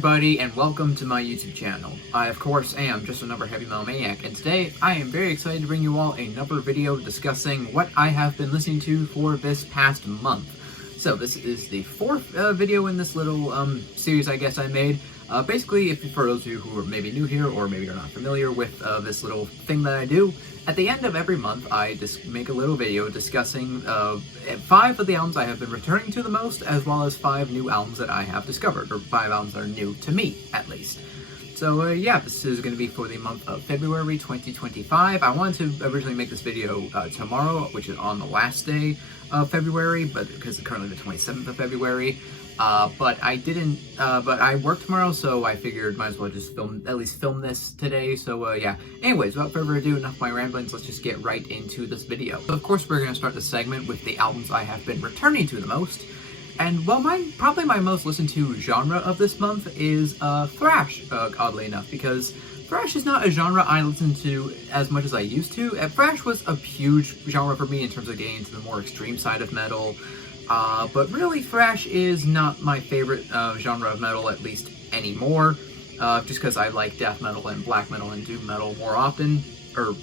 everybody, and welcome to my YouTube channel. I, of course, am just another heavy metal maniac, and today I am very excited to bring you all another video discussing what I have been listening to for this past month. So this is the fourth video in this little series I guess I made. Basically, for those of you who are maybe new here, or maybe you're not familiar with this little thing that I do, at the end of every month, I just make a little video discussing 5 of the albums I have been returning to the most, as well as 5 new albums that I have discovered, or 5 albums that are new to me, at least. So yeah, this is going to be for the month of February 2025. I wanted to originally make this video tomorrow, which is on the last day of February, but because it's currently the 27th of February. But I didn't, but I work tomorrow, so I figured might as well just at least film this today, so yeah. Anyways, without further ado, enough of my ramblings, let's just get right into this video. So of course, we're going to start the segment with the albums I have been returning to the most, and well, probably my most listened to genre of this month is thrash, oddly enough, because thrash is not a genre I listen to as much as I used to. Thrash was a huge genre for me in terms of getting into the more extreme side of metal. But really, thrash is not my favorite genre of metal, at least anymore, just because I like death metal and black metal and doom metal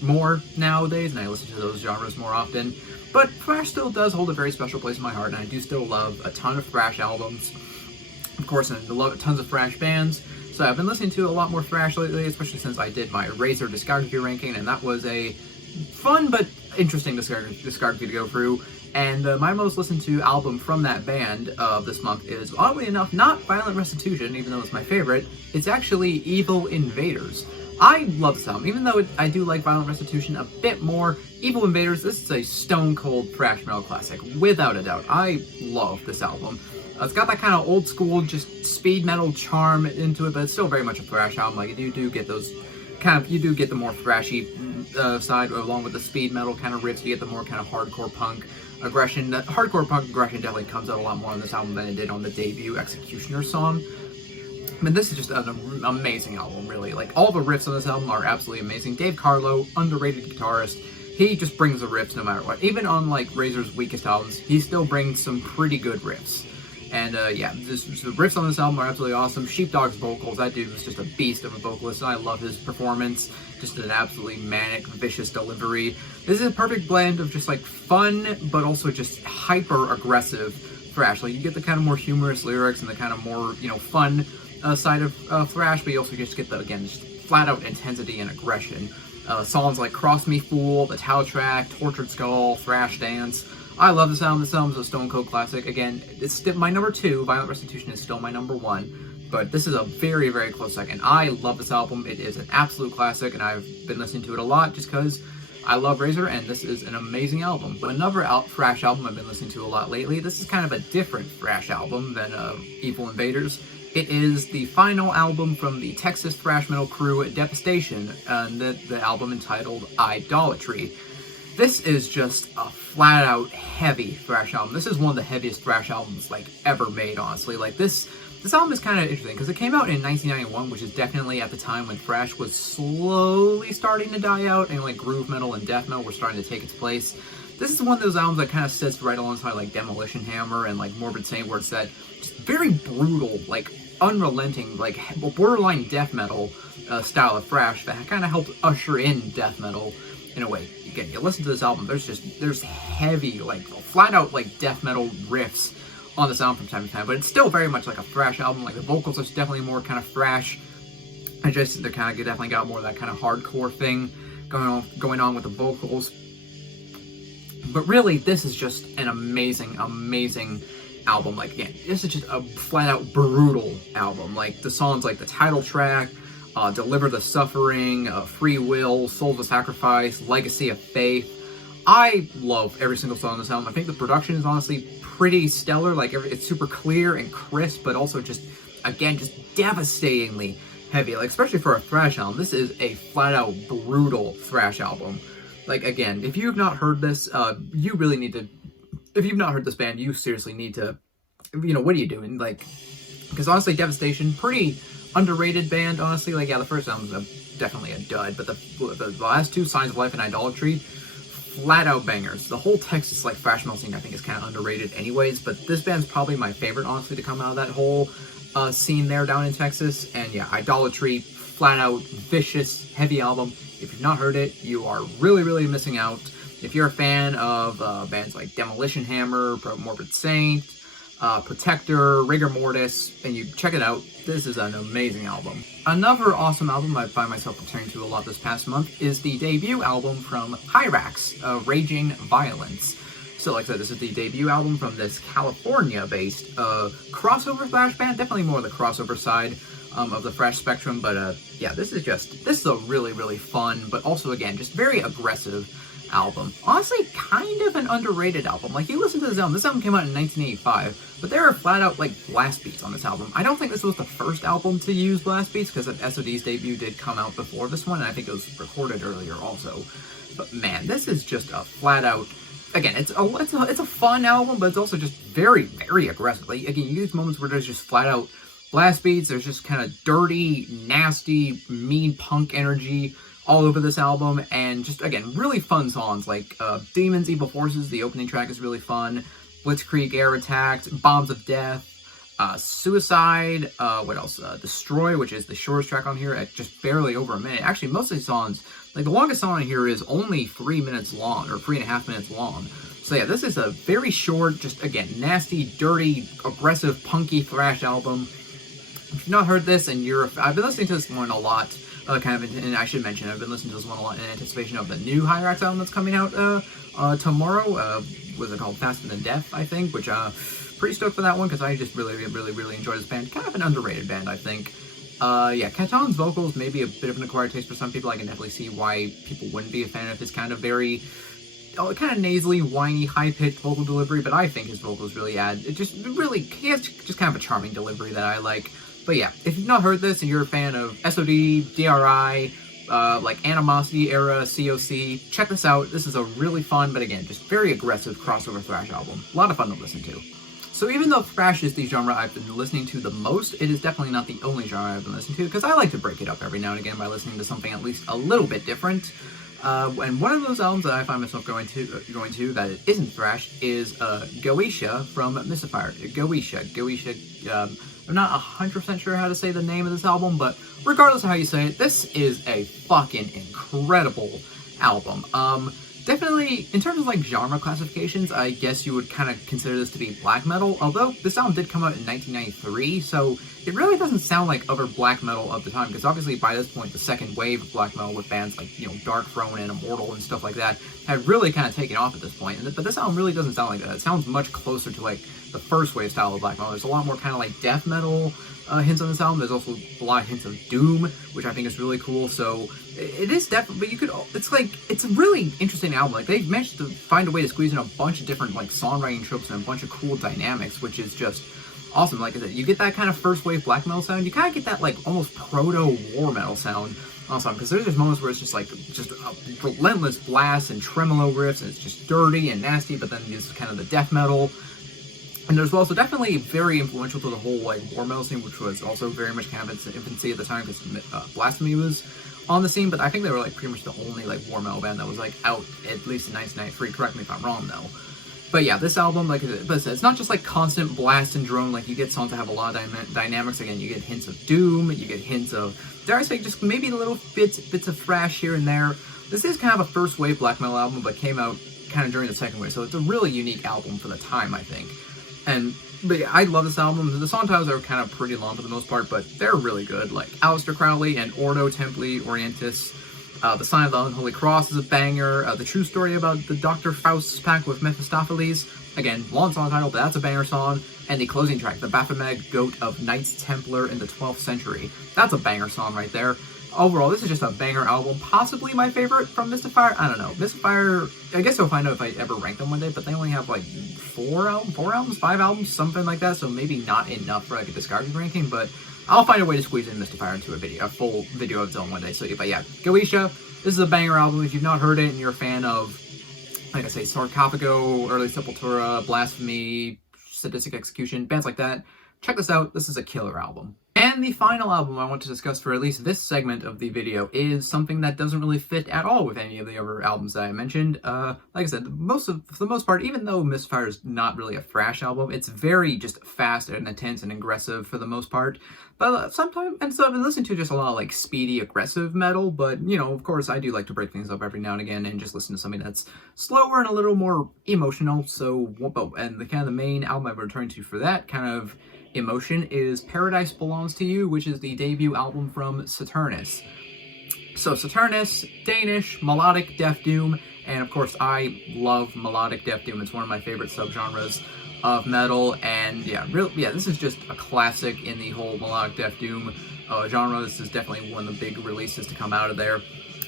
more nowadays, and I listen to those genres more often. But thrash still does hold a very special place in my heart, and I do still love a ton of thrash albums, of course, and I love tons of thrash bands. So I've been listening to a lot more thrash lately, especially since I did my Razor discography ranking, and that was a fun but interesting discography to go through. And my most listened to album from that band this month is, oddly enough, not Violent Restitution, even though it's my favorite. It's actually Evil Invaders. I love this album, even though I do like Violent Restitution a bit more. Evil Invaders, this is a stone cold thrash metal classic, without a doubt. I love this album. It's got that kind of old school, just speed metal charm into it, but it's still very much a thrash album. Like, you do get those you do get the more thrashy side, along with the speed metal kind of riffs. You get the more kind of hardcore punk aggression. Hardcore punk aggression definitely comes out a lot more on this album than it did on the debut Executioner song. I mean, this is just an amazing album, really. Like, all the riffs on this album are absolutely amazing. Dave Carlo, underrated guitarist, he just brings the riffs no matter what. Even on, like, Razor's weakest albums, he still brings some pretty good riffs. And yeah, the riffs on this album are absolutely awesome. Sheepdog's vocals, that dude was just a beast of a vocalist, and I love his performance. Just an absolutely manic, vicious delivery. This is a perfect blend of just like fun, but also just hyper-aggressive thrash. Like, you get the kind of more humorous lyrics and the kind of more, you know, fun side of thrash, but you also just get the, again, just flat-out intensity and aggression. Songs like Cross Me Fool, The Tau Track, Tortured Skull, Thrash Dance. I love this album. This album's a stone cold classic. Again, it's still my number 2. Violent Restitution is still my number 1. But this is a very, very close second. I love this album. It is an absolute classic, and I've been listening to it a lot just because I love Razor, and this is an amazing album. But another thrash album I've been listening to a lot lately, this is kind of a different thrash album than Evil Invaders. It is the final album from the Texas thrash metal crew Devastation, and the album entitled Idolatry. This is just a flat-out heavy thrash album. This is one of the heaviest thrash albums, like, ever made, honestly. Like, this album is kind of interesting, because it came out in 1991, which is definitely at the time when thrash was slowly starting to die out, and, like, groove metal and death metal were starting to take its place. This is one of those albums that kind of sits right alongside, like, Demolition Hammer and, like, Morbid Saint, where it's that just very brutal, like, unrelenting, like, borderline death metal style of thrash that kind of helped usher in death metal in a way. Again, you listen to this album, there's heavy, like, flat-out, like, death metal riffs on this album from time to time, but it's still very much like a thrash album. Like, the vocals are definitely more kind of thrash, and just they kind of definitely got more of that kind of hardcore thing going on with the vocals. But really, this is just an amazing, amazing album. Like, again, this is just a flat-out brutal album. Like, the songs like the title track, Deliver the Suffering, Free Will, Soul of Sacrifice, Legacy of Faith. I love every single song on this album. I think the production is honestly pretty stellar. Like, it's super clear and crisp, but also just, again, just devastatingly heavy. Like, especially for a thrash album, this is a flat-out brutal thrash album. Like, again, if you've not heard this, you really need to, if you've not heard this band, you seriously need to, you know, what are you doing? Like, because honestly, Devastation, pretty underrated band, honestly. Like, yeah, the first album's definitely a dud, but the last 2, Signs of Life and Idolatry, flat out bangers. The whole Texas, like, thrash metal scene, I think, is kind of underrated anyways, but this band's probably my favorite, honestly, to come out of that whole scene there down in Texas. And yeah, Idolatry, flat out vicious, heavy album. If you've not heard it, you are really, really missing out. If you're a fan of bands like Demolition Hammer, Morbid Saint, Protector, Rigor Mortis, and you check it out, this is an amazing album. Another awesome album I find myself returning to a lot this past month is the debut album from Hyrax, Raging Violence. So like I said, this is the debut album from this California-based crossover thrash band, definitely more the crossover side of the thrash spectrum, but yeah, this is a really, really fun, but also, again, just very aggressive album. Honestly, kind of an underrated album. Like, you listen to this album came out in 1985, but there are flat out, like, blast beats on this album. I don't think this was the first album to use blast beats, because SOD's debut did come out before this one, and I think it was recorded earlier also. But man, this is just a flat out, again, it's a fun album, but it's also just very, very aggressive. Like, again, you get moments where there's just flat out blast beats, there's just kind of dirty, nasty, mean punk energy all over this album, and just, again, really fun songs, like Demons, Evil Forces, the opening track is really fun, Blitzkrieg Air Attacked, Bombs of Death, Suicide, what else, Destroy, which is the shortest track on here, at just barely over a minute. Actually, most of these songs, like, the longest song on here is only 3 minutes long, or 3.5 minutes long. So yeah, this is a very short, just, again, nasty, dirty, aggressive, punky thrash album. If you've not heard this, and I've been listening to this one a lot, and I should mention, I've been listening to this one a lot in anticipation of the new Hyrax album that's coming out tomorrow. What's it called? Faster Than Death, I think, which pretty stoked for that one, because I just really, really, really enjoy this band. Kind of an underrated band, I think. Yeah, Caton's vocals may be a bit of an acquired taste for some people. I can definitely see why people wouldn't be a fan of his kind of very, kind of nasally, whiny, high-pitched vocal delivery, but I think his vocals really add, he has just kind of a charming delivery that I like. But yeah, if you've not heard this and you're a fan of SOD, DRI, like Animosity era, COC, check this out. This is a really fun, but again, just very aggressive crossover thrash album. A lot of fun to listen to. So even though thrash is the genre I've been listening to the most, it is definitely not the only genre I've been listening to, because I like to break it up every now and again by listening to something at least a little bit different. And one of those albums that I find myself going to that isn't thrash is Goetia from Mystifier. Goetia. I'm not 100% sure how to say the name of this album, but regardless of how you say it, this is a fucking incredible album. Definitely, in terms of, like, genre classifications, I guess you would kind of consider this to be black metal, although this album did come out in 1993, so it really doesn't sound like other black metal of the time, because obviously by this point, the second wave of black metal with bands like, you know, Dark Throne and Immortal and stuff like that had really kind of taken off at this point, but this album really doesn't sound like that. It sounds much closer to, like, the first wave style of black metal. There's a lot more kind of, like, death metal hints on this album. There's also a lot of hints of doom, which I think is really cool, so it is definitely, but it's a really interesting album. Like, they've managed to find a way to squeeze in a bunch of different, like, songwriting tropes and a bunch of cool dynamics, which is just awesome. Like I said, you get that kind of first wave black metal sound, you kind of get that, like, almost proto war metal sound awesome, because there's just moments where it's just like a relentless blast and tremolo riffs, and it's just dirty and nasty, but then there's kind of the death metal. And there's also definitely very influential to the whole, like, war metal scene, which was also very much kind of its infancy at the time, because Blasphemy was on the scene, but I think they were, like, pretty much the only, like, war metal band that was, like, out at least in 1993. Correct me if I'm wrong, though. But yeah, this album, like I said, it's not just, like, constant blast and drone. Like, you get songs that have a lot of dynamics. Again, you get hints of doom, you get hints of, dare I say, just maybe little bits of thrash here and there. This is kind of a first wave black metal album, but came out kind of during the second wave, so it's a really unique album for the time, I think. But yeah, I love this album. The song titles are kind of pretty long for the most part, but they're really good. Like Aleister Crowley and Ordo Templi Orientis. The Sign of the Unholy Cross is a banger. The True Story about the Dr. Faust's pact with Mephistopheles. Again, long song title, but that's a banger song. And the closing track, the Baphomet Goat of Knights Templar in the 12th Century. That's a banger song right there. Overall, this is just a banger album. Possibly my favorite from Mystifier. I don't know. Mystifier, I guess I'll find out if I ever rank them one day, but they only have like 5 albums, something like that, so maybe not enough for like a discography ranking, but I'll find a way to squeeze in Mystifier into a full video of its own one day. So, but yeah, Goetia, this is a banger album. If you've not heard it and you're a fan of, like I say, Sarcophago, Early Sepultura, Blasphemy, Sadistic Execution, bands like that, check this out. This is a killer album. And And the final album I want to discuss for at least this segment of the video is something that doesn't really fit at all with any of the other albums that I mentioned. Like I said, for the most part, even though Misfire is not really a thrash album, it's very just fast and intense and aggressive for the most part. But sometimes, and so I've been listening to just a lot of like speedy, aggressive metal, but you know, of course, I do like to break things up every now and again and just listen to something that's slower and a little more emotional. So, and the main album I've returned to for that kind of emotion is Paradise Belongs to You, which is the debut album from Saturnus. So Saturnus, Danish, melodic death doom, and of course I love melodic death doom. It's one of my favorite subgenres of metal, and this is just a classic in the whole melodic death doom genre. This is definitely one of the big releases to come out of there,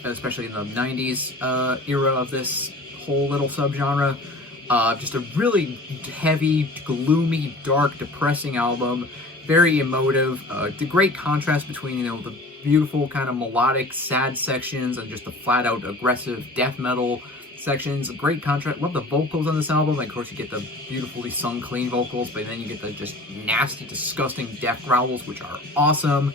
especially in the 90s era of this whole little subgenre. Just a really heavy, gloomy, dark, depressing album. Very emotive. The great contrast between, you know, the beautiful kind of melodic, sad sections and just the flat-out aggressive death metal sections. A great contrast. Love the vocals on this album. Of course, you get the beautifully sung, clean vocals, but then you get the just nasty, disgusting death growls, which are awesome.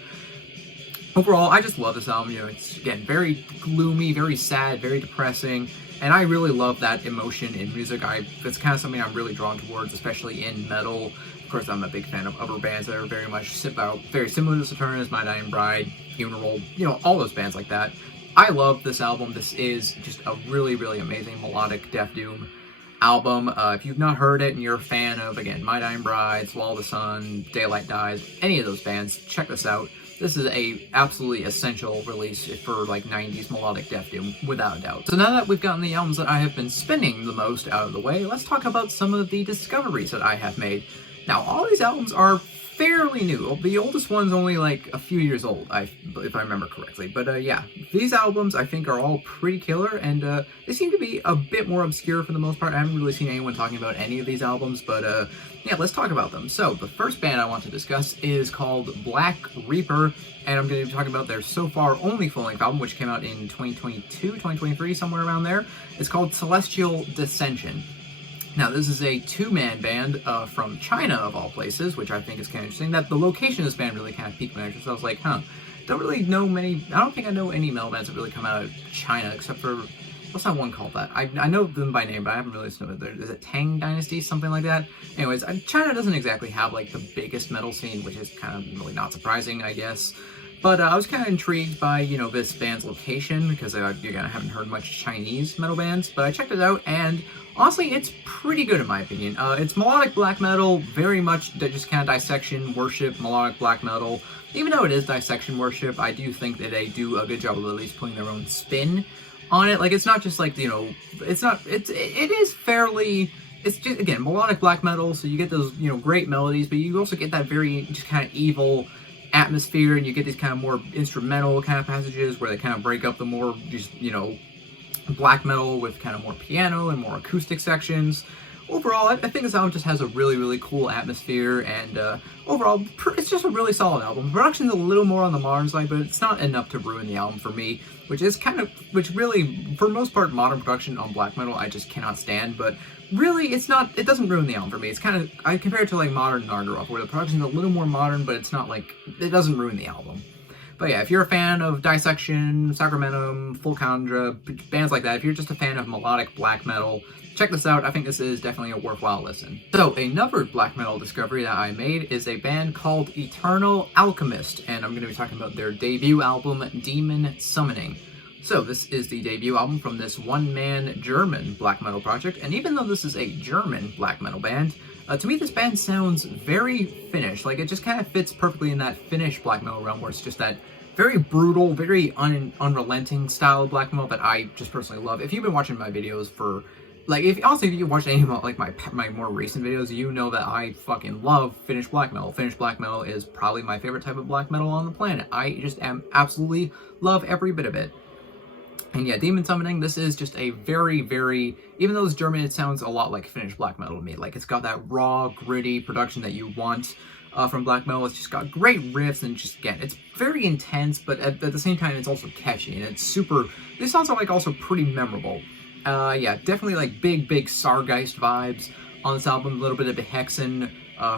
Overall, I just love this album. You know, it's, again, very gloomy, very sad, very depressing. And I really love that emotion in music. It's kind of something I'm really drawn towards, especially in metal. Of course, I'm a big fan of other bands that are very similar to Saturnus, My Dying Bride, Funeral, you know, all those bands like that. I love this album. This is just a really, really amazing melodic death doom album. If you've not heard it and you're a fan of, again, My Dying Bride, Swallow the Sun, Daylight Dies, any of those bands, check this out. This is a absolutely essential release for like 90s melodic death doom, without a doubt. So now that we've gotten the albums that I have been spinning the most out of the way, let's talk about some of the discoveries that I have made. Now, all these albums are fairly new. The oldest one's only like a few years old, if I remember correctly. But yeah, these albums I think are all pretty killer, and they seem to be a bit more obscure for the most part. I haven't really seen anyone talking about any of these albums, but yeah, let's talk about them. So the first band I want to discuss is called Black Reaper, and I'm going to be talking about their so far only full-length album, which came out in 2022, 2023, somewhere around there. It's called Celestial Dissension. Now, this is a two-man band from China, of all places, which I think is kind of interesting. That the location of this band really kind of piqued my interest. I was like, I don't think I know any metal bands that really come out of China, except for, what's that one called that? I know them by name, but I haven't really listened to it. Is it Tang Dynasty, something like that? Anyways, China doesn't exactly have, like, the biggest metal scene, which is kind of really not surprising, I guess. But I was kind of intrigued by, you know, this band's location, because again, I haven't heard much Chinese metal bands, but I checked it out, and honestly, it's pretty good in my opinion. It's melodic black metal, very much just kind of dissection, worship, melodic black metal. Even though it is dissection worship, I do think that they do a good job of at least putting their own spin on it. Like, it's not just like, you know, it is fairly, it's just, again, melodic black metal, so you get those, you know, great melodies, but you also get that very just kind of evil atmosphere, and you get these kind of more instrumental kind of passages where they kind of break up the more just, you know, black metal with kind of more piano and more acoustic sections. Overall, I think this album just has a really, really cool atmosphere, and overall, it's just a really solid album. Production's a little more on the modern side, but it's not enough to ruin the album for me, which really, for most part, modern production on black metal, I just cannot stand, but really, it doesn't ruin the album for me. It's kind of, I compare it to like modern Nargaroth, where the production's a little more modern, but it's not like, it doesn't ruin the album. But yeah, if you're a fan of Dissection, Sacramentum, Fulcandra, bands like that, if you're just a fan of melodic black metal, check this out. I think this is definitely a worthwhile listen. So, another black metal discovery that I made is a band called Eternal Alchemist, and I'm going to be talking about their debut album, Demon Summoning. So, this is the debut album from this one-man German black metal project, and even though this is a German black metal band, to me this band sounds very Finnish. Like, it just kind of fits perfectly in that Finnish black metal realm, where it's just that very brutal, very unrelenting style of black metal that I just personally love. If you've been watching my videos for, like, if you watch any of like my more recent videos, you know that I fucking love Finnish black metal. Finnish black metal is probably my favorite type of black metal on the planet. I just absolutely love every bit of it. And yeah, Demon Summoning, this is just a very, very, even though it's German, it sounds a lot like Finnish black metal to me. Like, it's got that raw, gritty production that you want from black metal. It's just got great riffs, and just, again, it's very intense, but at the same time, it's also catchy, and it's super, these songs are, like, also pretty memorable. Yeah, definitely, like, big Sargeist vibes on this album, a little bit of a Hexen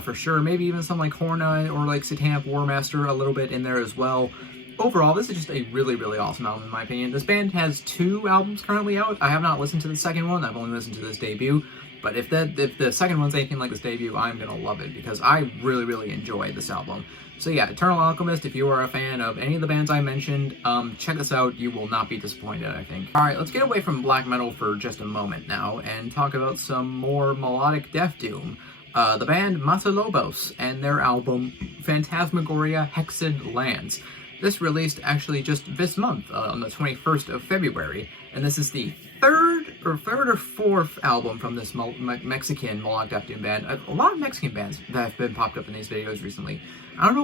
for sure. Maybe even some like Horna or like Satanic Warmaster a little bit in there as well. Overall, this is just a really, really awesome album in my opinion. This band has 2 albums currently out. I have not listened to the second one. I've only listened to this debut. But if the second one's anything like this debut, I'm gonna love it because I really, really enjoy this album. So yeah, Eternal Alchemist, if you are a fan of any of the bands I mentioned, check this out. You will not be disappointed, I think. Alright, let's get away from black metal for just a moment now and talk about some more melodic death doom. The band Mata Lobos and their album Phantasmagoria Hexed Lands. This released actually just this month, on the 21st of February, and this is the third or fourth album from this Mexican melodic death doom band. A lot of Mexican bands that have been popped up in these videos recently. I don't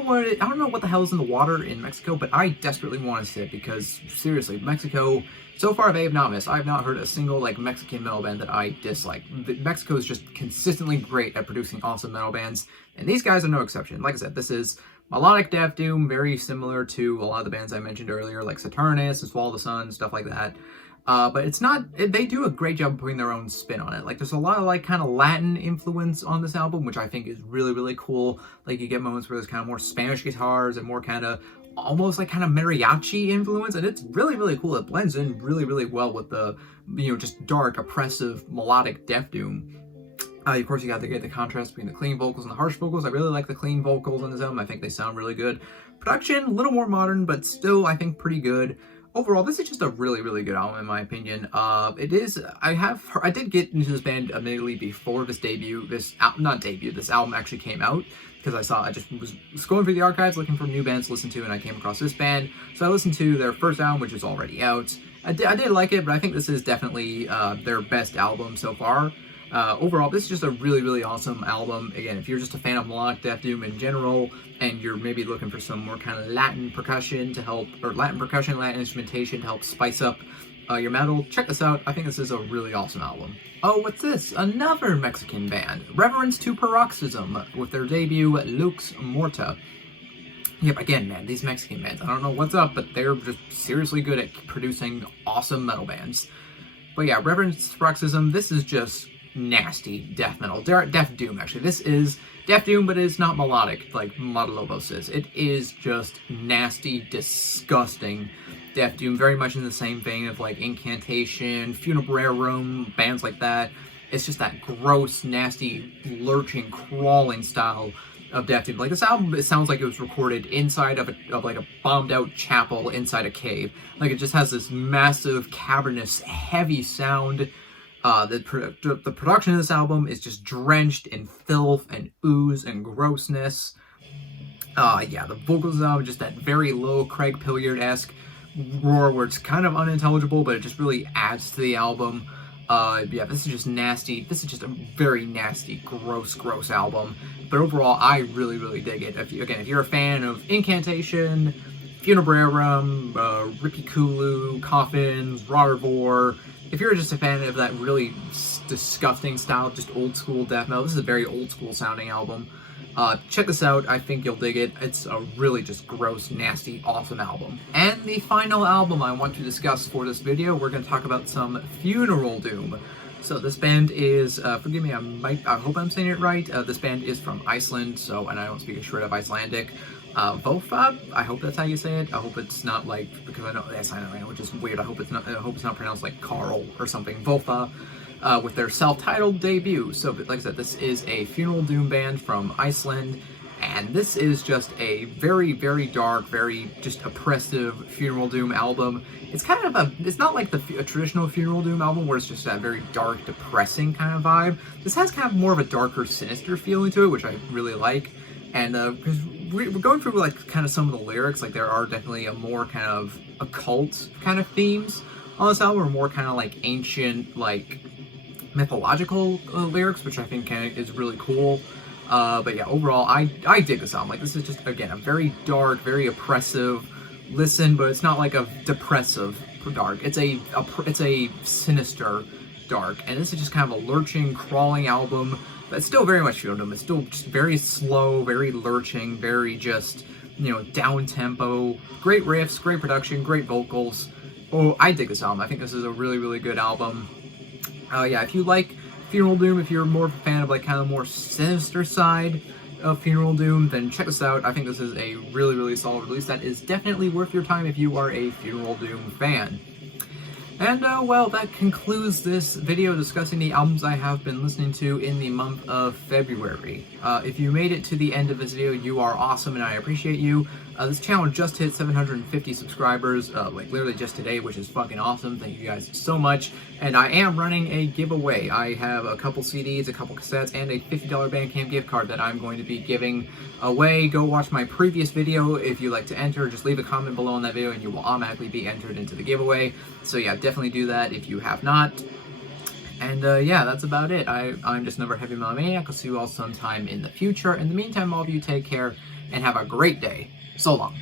know what the hell is in the water in Mexico, but I desperately want to see it because seriously, Mexico. So far, they have not missed. I have not heard a single like Mexican metal band that I dislike. Mexico is just consistently great at producing awesome metal bands, and these guys are no exception. Like I said, this is melodic death doom, very similar to a lot of the bands I mentioned earlier, like Saturnus and Swallow the Sun, stuff like that. But it's not, they do a great job of putting their own spin on it. Like, there's a lot of, like, kind of Latin influence on this album, which I think is really, really cool. Like, you get moments where there's kind of more Spanish guitars and more kind of, almost like kind of mariachi influence, and it's really, really cool. It blends in really, really well with the, just dark, oppressive, melodic death doom. Of course, you got to get the contrast between the clean vocals and the harsh vocals. I really like the clean vocals on this album. I think they sound really good. Production, a little more modern, but still, I think, pretty good. Overall, this is just a really, really good album, in my opinion. It is, I did get into this band admittedly before this album actually came out, because I just was scrolling through the archives looking for new bands to listen to, and I came across this band. So I listened to their first album, which is already out. I did like it, but I think this is definitely their best album so far. Overall, this is just a really, really awesome album. Again, if you're just a fan of melodic death doom in general, and you're maybe looking for some more kind of Latin percussion to help, or Latin instrumentation to help spice up your metal, check this out. I think this is a really awesome album. Oh, what's this? Another Mexican band, Reverence to Paroxysm, with their debut, Lux Morta. Yep, again, man, these Mexican bands, I don't know what's up, but they're just seriously good at producing awesome metal bands. But yeah, Reverence to Paroxysm, this is just nasty death metal, death doom actually. This is death doom, but it's not melodic like Mata Lobos is. It is just nasty, disgusting death doom, very much in the same vein of like Incantation, Funebrarum, bands like that. It's just that gross, nasty, lurching, crawling style of death doom. Like this album, it sounds like it was recorded inside of like a bombed out chapel inside a cave. Like it just has this massive, cavernous, heavy sound. The production of this album is just drenched in filth and ooze and grossness. Yeah, the vocals of just that very low Craig Pilliard-esque roar where it's kind of unintelligible, but it just really adds to the album. Yeah, this is just nasty. This is just a very nasty, gross album. But overall, I really, really dig it. If you're a fan of Incantation, Funebrarum, Ripikulu, Coffins, Rotterdvor, if you're just a fan of that really disgusting style, just old school death metal, this is a very old school sounding album. Check this out, I think you'll dig it. It's a really just gross, nasty, awesome album. And the final album I want to discuss for this video, we're going to talk about some Funeral Doom. So this band is, forgive me, I hope I'm saying it right. This band is from Iceland, and I don't speak a shred of Icelandic. Vofa, I hope that's how you say it. I hope it's not like, because I know the Icelandic language is weird. I hope it's not pronounced like Carl or something. Vofa, with their self-titled debut. So, like I said, this is a funeral doom band from Iceland, and this is just a very, very dark, very just oppressive funeral doom album. It's kind of it's not like a traditional funeral doom album where it's just that very dark, depressing kind of vibe. This has kind of more of a darker, sinister feeling to it, which I really like. And because we're going through like kind of some of the lyrics, like there are definitely a more kind of occult kind of themes on this album, or more kind of like ancient, like mythological lyrics, which I think is really cool. But yeah, overall, I dig this album. Like this is just, again, a very dark, very oppressive listen, but it's not like a depressive dark. It's a sinister dark, and this is just kind of a lurching, crawling album. But it's still very much funeral doom. It's still just very slow, very lurching, very just, down tempo. Great riffs, great production, great vocals. Oh, I dig this album. I think this is a really, really good album. Yeah, if you like Funeral Doom. If you're more of a fan of like kind of more sinister side of Funeral Doom, then check this out. I think this is a really, really solid release that is definitely worth your time if you are a Funeral Doom fan. And, well, that concludes this video discussing the albums I have been listening to in the month of February. If you made it to the end of this video, you are awesome and I appreciate you. This channel just hit 750 subscribers, like literally just today, which is fucking awesome. Thank you guys so much. And I am running a giveaway. I have a couple CDs, a couple cassettes, and a $50 Bandcamp gift card that I'm going to be giving away. Go watch my previous video if you like to enter. Just leave a comment below on that video and you will automatically be entered into the giveaway. So yeah, definitely do that if you have not. And yeah, that's about it. I'm just another Heavy Metal Maniac. I'll see you all sometime in the future. In the meantime, all of you take care and have a great day. So long.